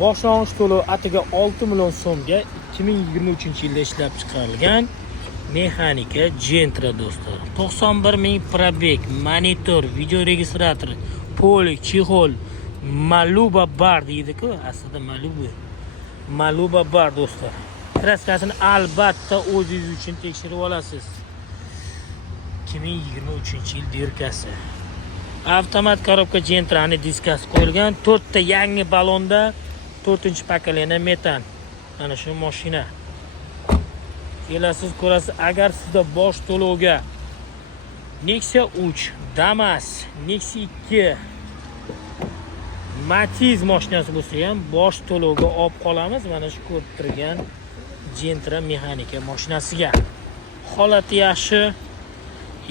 Boshlang'ich to'lov atiga 6 million so'mga 2023-yilda ishlab chiqarilgan mexanika Gentra do'stlar. 91 ming probeg, monitor, video registrator, polik, chexol, Maluba bar deydi-ku, aslida Maluba bar do'stlar. Kraskasini albatta o'zingiz uchun tekshirib olasiz. 2023-yil dirkasi. Avtomat korobka Gentra'ni diskasi qo'yilgan, 4 ta yangi balonda 4-pokoleniya metan. Mana shu mashina. Kelasiz ko'rasiz, agar sizda bosh to'lovga Nexia 3, Damas, Nexia 2, Matiz mashinasi bo'lsa ham bosh to'lovga olib qolamiz. Mana shu ko'rib turgan Gentra mexanika mashinasiga. Holati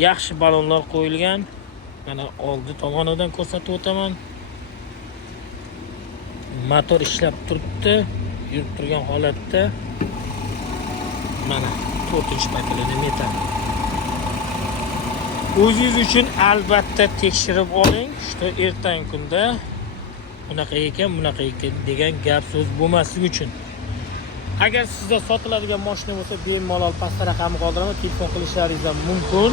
yaxshi balonlar qo'yilgan. Mana oldi tomonidan ko'rsatib o'taman. Motor ishlab turibdi, yurib turgan holatda. Mana 4-pokoleniya metan. O'zingiz uchun albatta tekshirib oling, что ertangi kunda bunaqa ekan degan gap so'z bo'lmasligi uchun. Agar sizda sotiladigan mashina bo'lsa, bemalol pastda raqamni qoldiraman, telefon qilishlaringiz mumkin.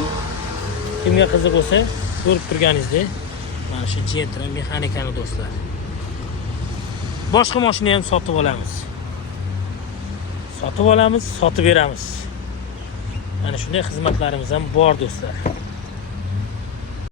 Kimga qiziq bo'lsa, ko'rib turganingizdek, mana shu Gentra mexanikani do'stlar. Boshqa mashina ham sotib olamiz. Sotib beramiz. Mana shunday xizmatlarimiz ham bor do'stlar.